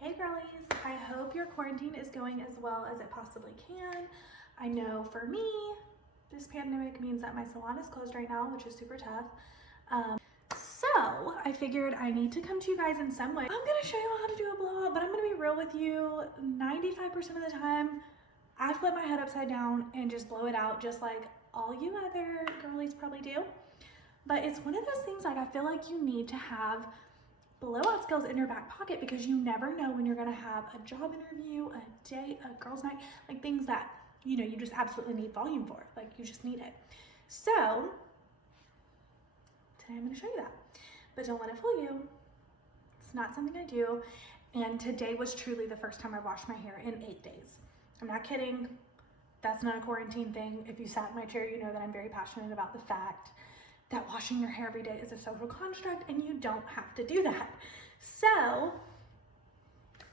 Hey girlies, I hope your quarantine is going as well as it possibly can. I know for me, this pandemic means that my salon is closed right now, which is super tough. So I figured I need to come to you guys in some way. I'm gonna show you how to do a blowout, but I'm gonna be real with you. 95% of the time, I flip my head upside down and just blow it out just like all you other girlies probably do. But it's one of those things like I feel like you need to have blowout skills in your back pocket because you never know when you're gonna have a job interview, a date, a girls' night, like things that, you know, you just absolutely need volume for. Like you just need it. So today I'm gonna show you that. But don't let it fool you. It's not something I do. And today was truly the first time I washed my hair in 8 days. I'm not kidding. That's not a quarantine thing. If you sat in my chair, you know that I'm very passionate about the fact that washing your hair every day is a social construct and you don't have to do that. So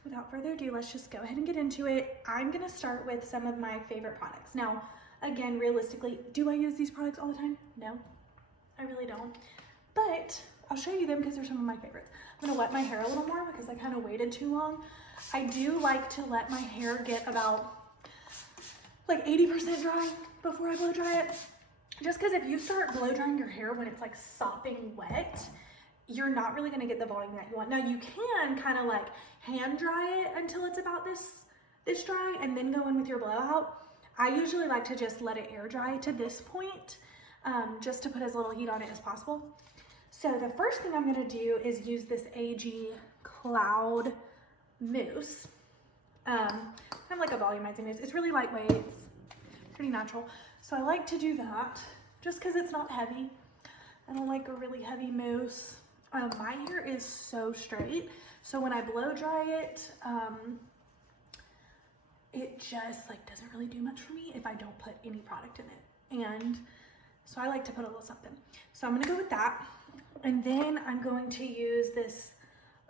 without further ado, let's just go ahead and get into it. I'm gonna start with some of my favorite products. Now, again, realistically, do I use these products all the time? No, I really don't. But I'll show you them because they're some of my favorites. I'm gonna wet my hair a little more because I kind of waited too long. I do like to let my hair get about like 80% dry before I blow dry it. Just because if you start blow drying your hair when it's like sopping wet, you're not really going to get the volume that you want. Now you can kind of like hand dry it until it's about this dry and then go in with your blowout. I usually like to just let it air dry to this point, just to put as little heat on it as possible. So the first thing I'm going to do is use this AG Cloud Mousse. Kind of like a volumizing mousse. It's really lightweight. It's pretty natural. So I like to do that just because it's not heavy. I don't like a really heavy mousse. My hair is so straight, so when I blow dry it, it just like doesn't really do much for me if I don't put any product in it. And so I like to put a little something. So I'm gonna go with that. And then I'm going to use this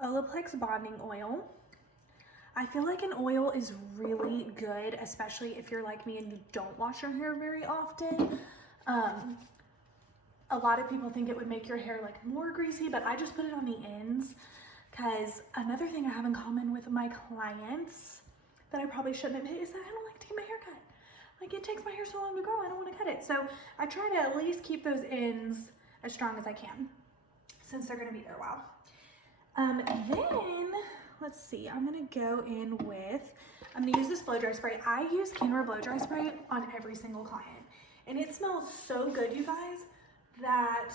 Olaplex bonding oil. I feel like an oil is really good, especially if you're like me and you don't wash your hair very often. A lot of people think it would make your hair like more greasy, but I just put it on the ends because another thing I have in common with my clients that I probably shouldn't admit is that I don't like to get my hair cut. Like it takes my hair so long to grow, I don't want to cut it. So I try to at least keep those ends as strong as I can since they're gonna be there a while. Then let's see, I'm gonna go in with, I'm gonna use this blow dry spray. I use Kenra blow dry spray on every single client. And it smells so good, you guys, that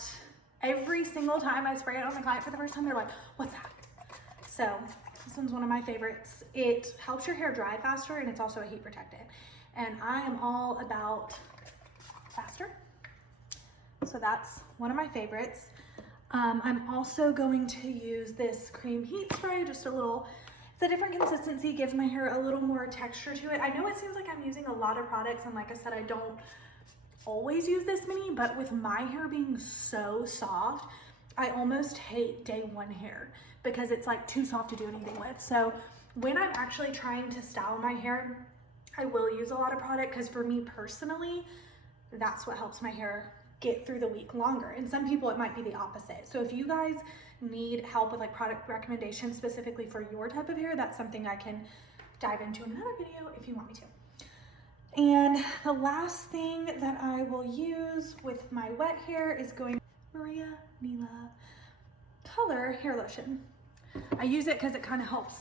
every single time I spray it on the client for the first time, they're like, what's that? So this one's one of my favorites. It helps your hair dry faster and it's also a heat protectant. And I am all about faster. So that's one of my favorites. I'm also going to use this cream heat spray, just a little, it's a different consistency, gives my hair a little more texture to it. I know it seems like I'm using a lot of products and like I said, I don't always use this many, but with my hair being so soft, I almost hate day one hair because it's like too soft to do anything with. So when I'm actually trying to style my hair, I will use a lot of product because for me personally, that's what helps my hair get through the week longer. And some people it might be the opposite. So if you guys need help with like product recommendations specifically for your type of hair, that's something I can dive into in another video if you want me to. And the last thing that I will use with my wet hair is Maria Nila Color Hair Lotion. I use it because it kind of helps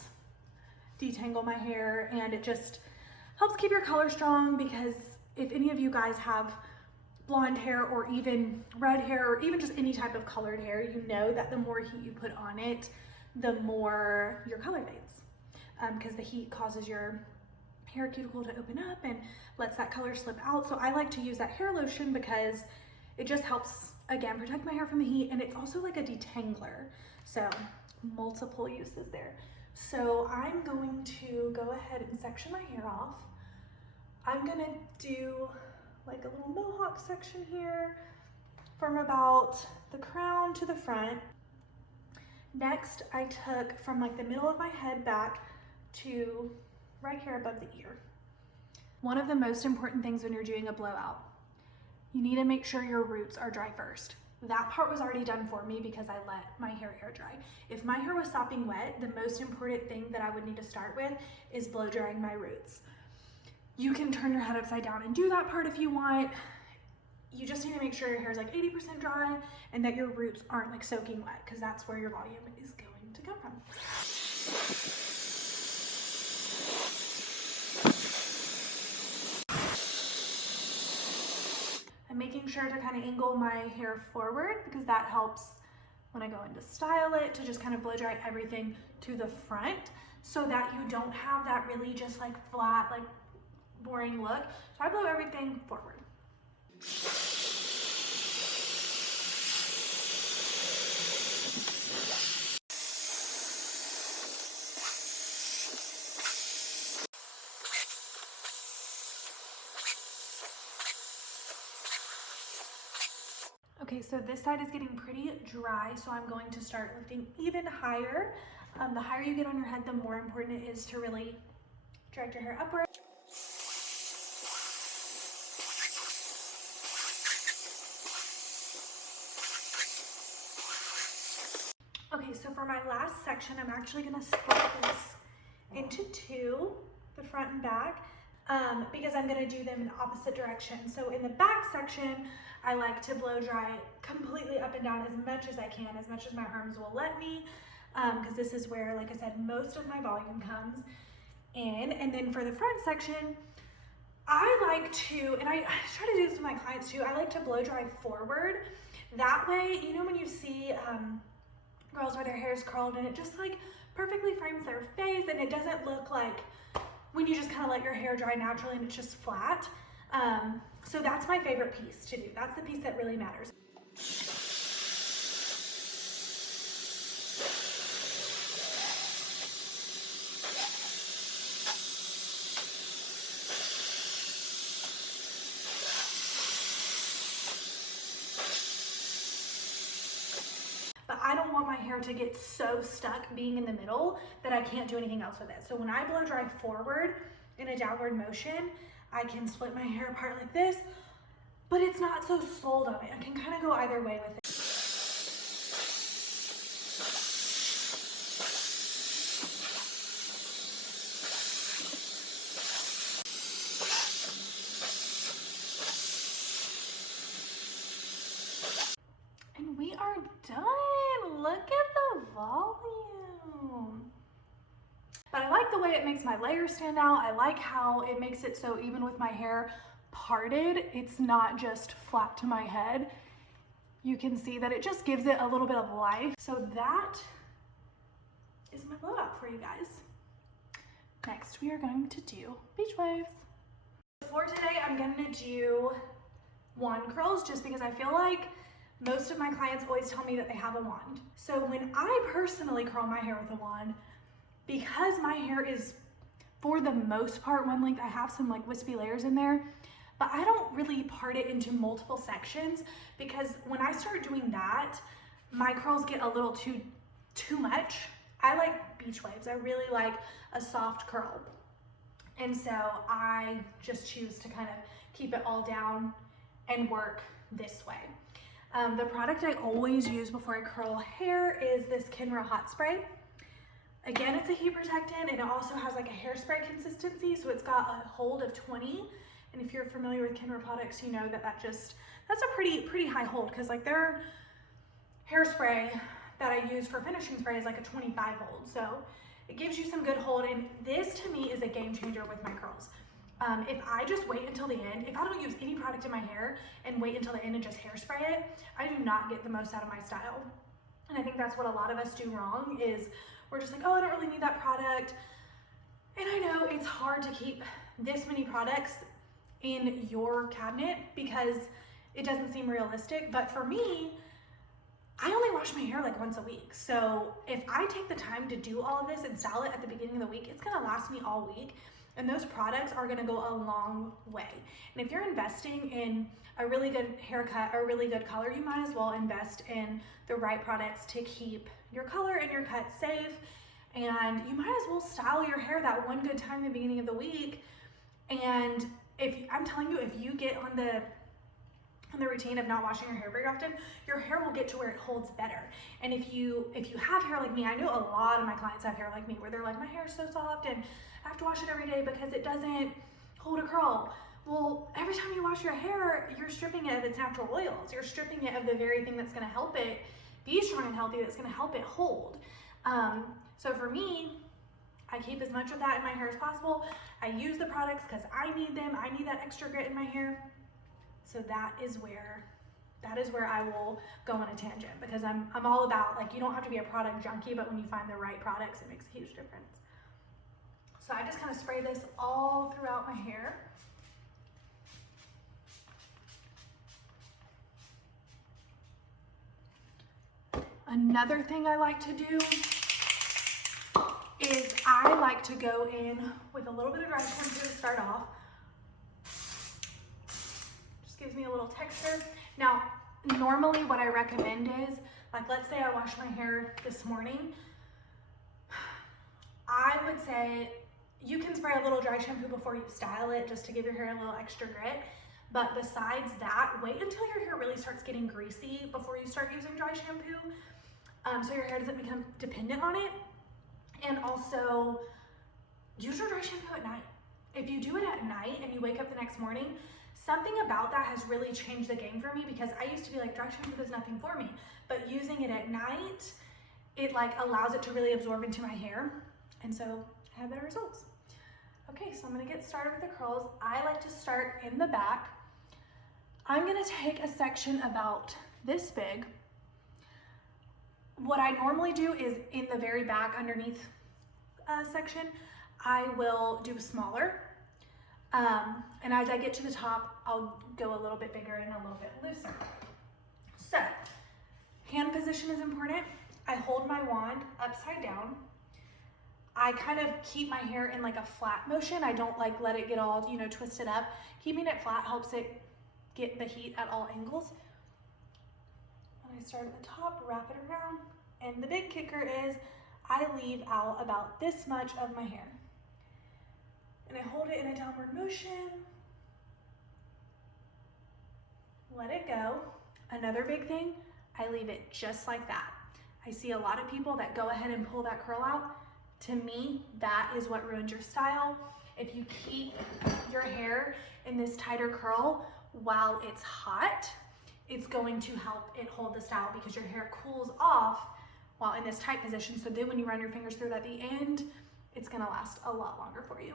detangle my hair and it just helps keep your color strong, because if any of you guys have blonde hair or even red hair or even just any type of colored hair, you know that the more heat you put on it, the more your color fades, because the heat causes your hair cuticle to open up and lets that color slip out. So I like to use that hair lotion because it just helps, again, protect my hair from the heat, and it's also like a detangler. So multiple uses there. So I'm going to go ahead and section my hair off. I'm gonna do like a little mohawk section here from about the crown to the front. Next, I took from like the middle of my head back to right here above the ear. One of the most important things when you're doing a blowout, you need to make sure your roots are dry first. that part was already done for me because I let my hair air dry. If my hair was sopping wet, the most important thing that I would need to start with is blow drying my roots. You can turn your head upside down and do that part if you want. You just need to make sure your hair is like 80% dry and that your roots aren't like soaking wet, because that's where your volume is going to come from. I'm making sure to kind of angle my hair forward because that helps when I go in to style it, to just kind of blow dry everything to the front so that you don't have that really just like flat, like boring look. So I blow everything forward. Okay, so this side is getting pretty dry, so I'm going to start lifting even higher. The higher you get on your head, the more important it is to really drag your hair upward. Okay, so for my last section, I'm actually gonna split this into two, the front and back, because I'm gonna do them in opposite directions. So in the back section, I like to blow dry completely up and down as much as I can, as much as my arms will let me, because this is where, like I said, most of my volume comes in. And then for the front section, I like to, and I try to do this with my clients too, I like to blow dry forward. That way, you know when you see girls where their hair is curled and it just like perfectly frames their face, and it doesn't look like when you just kind of let your hair dry naturally and it's just flat. So that's my favorite piece to do. That's the piece that really matters. But I don't want my hair to get so stuck being in the middle that I can't do anything else with it. So when I blow dry forward in a downward motion, I can split my hair apart like this, but it's not so sold on it. I can kind of go either way with it. And we are done. Look at the volume. But I like the way it makes my layers stand out. I like how it makes it so even with my hair parted, it's not just flat to my head. You can see that it just gives it a little bit of life. So that is my blowout for you guys. Next, we are going to do beach waves. For today, I'm gonna do wand curls just because I feel like most of my clients always tell me that they have a wand. So when I personally curl my hair with a wand, because my hair is, for the most part, one length, I have some like wispy layers in there, but I don't really part it into multiple sections, because when I start doing that, my curls get a little too much. I like beach waves. I really like a soft curl. And so I just choose to kind of keep it all down and work this way. The product I always use before I curl hair is this Kenra Hot Spray. Again, it's a heat protectant, and it also has like a hairspray consistency, so it's got a hold of 20. And if you're familiar with Kenra products, you know that that's a pretty high hold, because like their hairspray that I use for finishing spray is like a 25 hold. So it gives you some good hold, and this to me is a game changer with my curls. If I just wait until the end, if I don't use any product in my hair and wait until the end and just hairspray it, I do not get the most out of my style. And I think that's what a lot of us do wrong, is we're just like, oh, I don't really need that product. And I know it's hard to keep this many products in your cabinet because it doesn't seem realistic, but for me, I only wash my hair like once a week. So if I take the time to do all of this and style it at the beginning of the week, it's gonna last me all week. And those products are gonna go a long way. And if you're investing in a really good haircut or a really good color, you might as well invest in the right products to keep your color and your cut safe. And you might as well style your hair that one good time in the beginning of the week. And I'm telling you, if you get on the in the routine of not washing your hair very often, your hair will get to where it holds better. And if you have hair like me, I know a lot of my clients have hair like me where they're like, my hair is so soft and I have to wash it every day because it doesn't hold a curl. Well, every time you wash your hair, you're stripping it of its natural oils. You're stripping it of the very thing that's gonna help it be strong and healthy, that's gonna help it hold. So for me, I keep as much of that in my hair as possible. I use the products because I need them. I need that extra grit in my hair. So that is where I will go on a tangent, because I'm all about, like, you don't have to be a product junkie, but when you find the right products, it makes a huge difference. So I just kind of spray this all throughout my hair. Another thing I like to do is I like to go in with a little bit of dry shampoo to start off. Just gives me a little texture. Now, normally what I recommend is, like, let's say I washed my hair this morning. I would say you can spray a little dry shampoo before you style it just to give your hair a little extra grit. But besides that, wait until your hair really starts getting greasy before you start using dry shampoo, so your hair doesn't become dependent on it. And also, use your dry shampoo at night. If you do it at night and you wake up the next morning, something about that has really changed the game for me, because I used to be like, dry shampoo does nothing for me. But using it at night, it like allows it to really absorb into my hair. And so I have better results. Okay, so I'm gonna get started with the curls. I like to start in the back. I'm gonna take a section about this big. What I normally do is in the very back underneath section, I will do smaller. And as I get to the top, I'll go a little bit bigger and a little bit looser. So, hand position is important. I hold my wand upside down. I kind of keep my hair in like a flat motion. I don't like let it get all, you know, twisted up. Keeping it flat helps it get the heat at all angles. And I start at the top, wrap it around, and the big kicker is I leave out about this much of my hair. And I hold it in a downward motion. Let it go. Another big thing, I leave it just like that. I see a lot of people that go ahead and pull that curl out. To me, that is what ruins your style. If you keep your hair in this tighter curl while it's hot, it's going to help it hold the style, because your hair cools off while in this tight position. So then when you run your fingers through it at the end, it's gonna last a lot longer for you.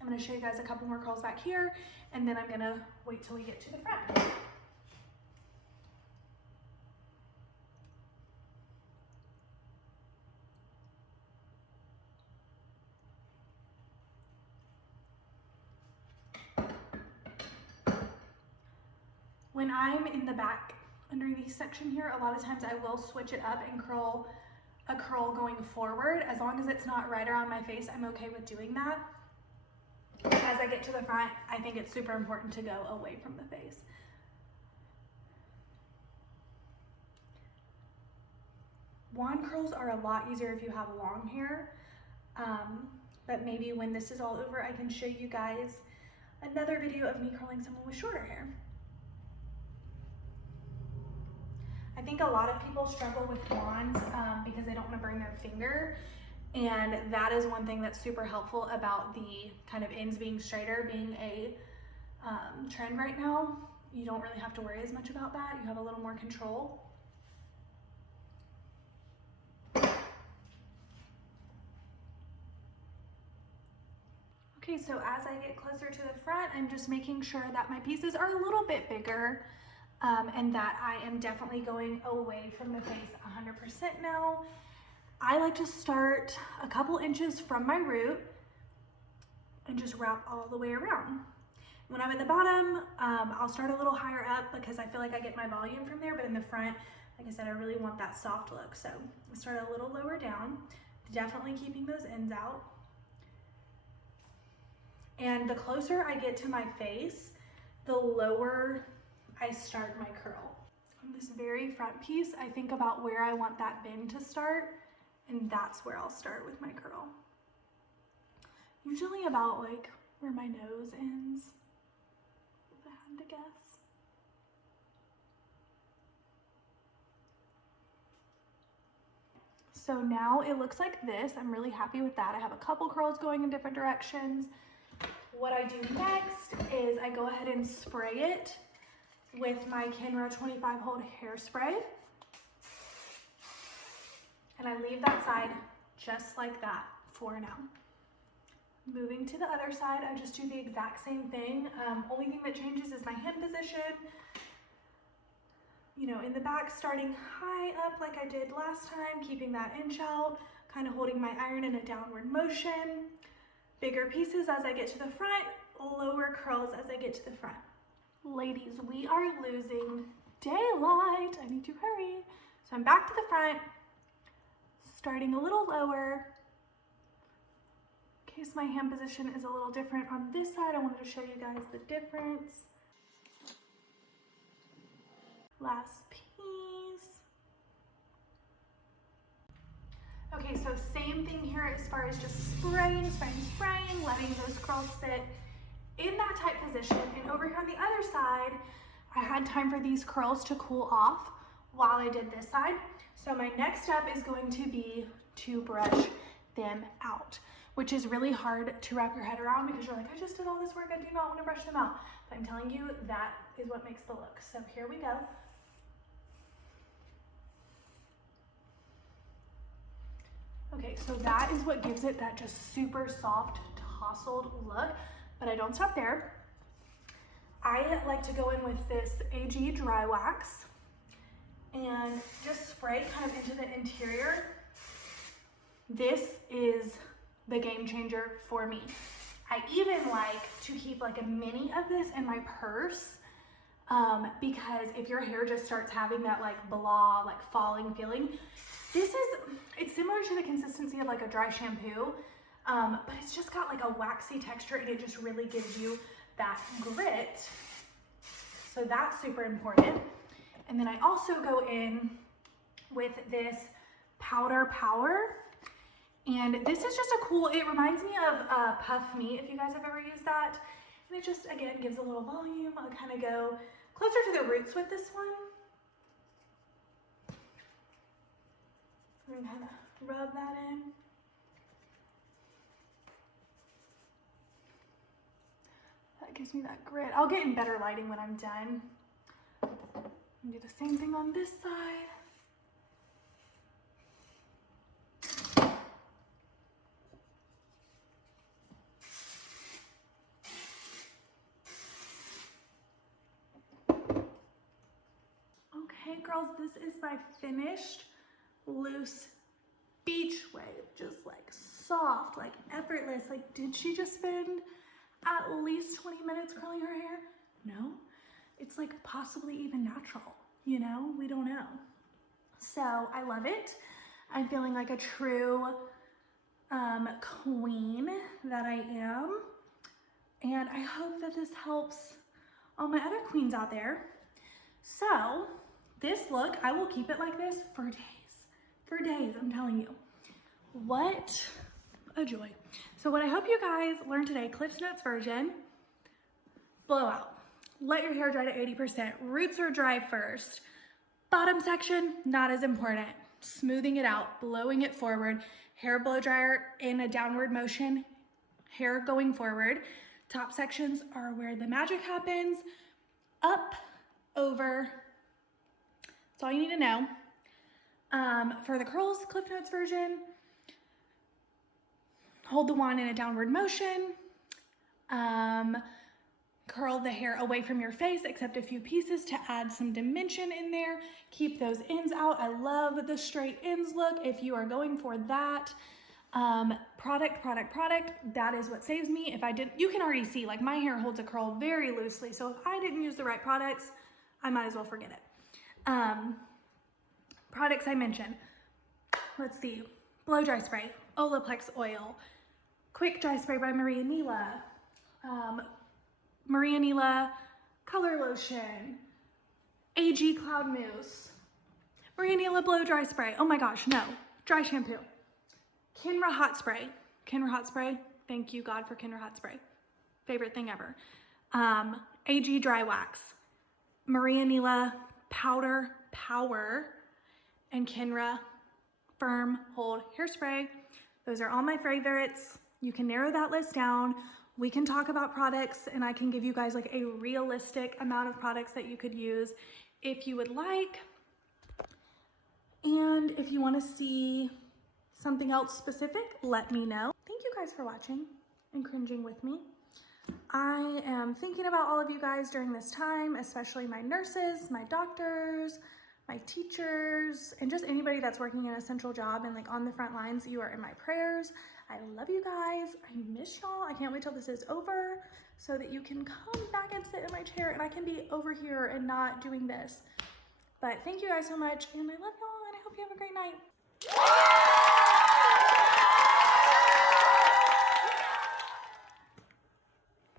I'm gonna show you guys a couple more curls back here, and then I'm gonna wait till we get to the front. When I'm in the back underneath section here, a lot of times I will switch it up and curl a curl going forward. As long as it's not right around my face, I'm okay with doing that. As I get to the front, I think it's super important to go away from the face. Wand curls are a lot easier if you have long hair, but maybe when this is all over, I can show you guys another video of me curling someone with shorter hair. I think a lot of people struggle with wands because they don't want to burn their finger, and that is one thing that's super helpful about the kind of ends being straighter being a trend right now. You don't really have to worry as much about that. You have a little more control. Okay, so as I get closer to the front, I'm just making sure that my pieces are a little bit bigger, and that I am definitely going away from the face 100% now. I like to start a couple inches from my root and just wrap all the way around. When I'm at the bottom, I'll start a little higher up because I feel like I get my volume from there, but in the front, like I said, I really want that soft look. So I start a little lower down, definitely keeping those ends out. And the closer I get to my face, the lower I start my curl. On this very front piece, I think about where I want that bend to start, and that's where I'll start with my curl. Usually about like where my nose ends, if I had to guess. So now it looks like this. I'm really happy with that. I have a couple curls going in different directions. What I do next is I go ahead and spray it with my Kenra 25 Hold Hairspray. And I leave that side just like that for now. Moving to the other side, I just do the exact same thing. Only thing that changes is my hand position. You know, in the back, starting high up like I did last time, keeping that inch out, kind of holding my iron in a downward motion. Bigger pieces as I get to the front, lower curls as I get to the front. Ladies, we are losing daylight. I need to hurry. So I'm back to the front, starting a little lower. In case my hand position is a little different on this side, I wanted to show you guys the difference. Last piece. Okay, so same thing here as far as just spraying, letting those curls sit in that tight position. And over here on the other side, I had time for these curls to cool off while I did this side. So my next step is going to be to brush them out, which is really hard to wrap your head around because you're like, I just did all this work, I do not want to brush them out. But I'm telling you, that is what makes the look. So here we go. Okay, so that is what gives it that just super soft, tousled look, but I don't stop there. I like to go in with this AG Dry Wax and just spray kind of into the interior. This is the game changer for me. I even like to keep like a mini of this in my purse because if your hair just starts having that like blah, like falling feeling, it's similar to the consistency of like a dry shampoo, but it's just got like a waxy texture and it just really gives you that grit. So that's super important. And then I also go in with this Powder Power. And this is just a cool, it reminds me of Puff Me, if you guys have ever used that. And it just, again, gives a little volume. I'll kind of go closer to the roots with this one. And kind of rub that in. That gives me that grit. I'll get in better lighting when I'm done. And do the same thing on this side. Okay, girls, this is my finished loose beach wave. Just like soft, like effortless. Like, did she just spend at least 20 minutes curling her hair? No. It's like possibly even natural, you know? We don't know. So I love it. I'm feeling like a true queen that I am. And I hope that this helps all my other queens out there. So this look, I will keep it like this for days. For days, I'm telling you. What a joy. So what I hope you guys learned today, Cliff's Notes version, blowout. Let your hair dry to 80%. Roots are dry first. Bottom section, not as important. Smoothing it out, blowing it forward. Hair blow dryer in a downward motion, hair going forward. Top sections are where the magic happens. Up, over. That's all you need to know. For the curls, Cliff Notes version, hold the wand in a downward motion. Curl the hair away from your face, except a few pieces to add some dimension in there. Keep those ends out. I love the straight ends look. If you are going for that, product, that is what saves me. If I didn't, you can already see, like my hair holds a curl very loosely. So if I didn't use the right products, I might as well forget it. Products I mentioned, let's see, blow dry spray, Olaplex oil, quick dry spray by Maria Nila, Maria Nila color lotion, AG Cloud Mousse, Maria Nila blow dry spray. Oh my gosh, no, dry shampoo. Kenra hot spray. Kenra hot spray. Thank you God for Kenra hot spray. Favorite thing ever. AG dry wax. Maria Nila powder power and Kenra Firm Hold Hairspray. Those are all my favorites. You can narrow that list down. We can talk about products and I can give you guys like a realistic amount of products that you could use if you would like. And if you want to see something else specific, let me know. Thank you guys for watching and cringing with me. I am thinking about all of you guys during this time, especially my nurses, my doctors, my teachers, and just anybody that's working an essential job and like on the front lines. You are in my prayers. I love you guys. I miss y'all. I can't wait till this is over so that you can come back and sit in my chair and I can be over here and not doing this. But thank you guys so much and I love y'all and I hope you have a great night.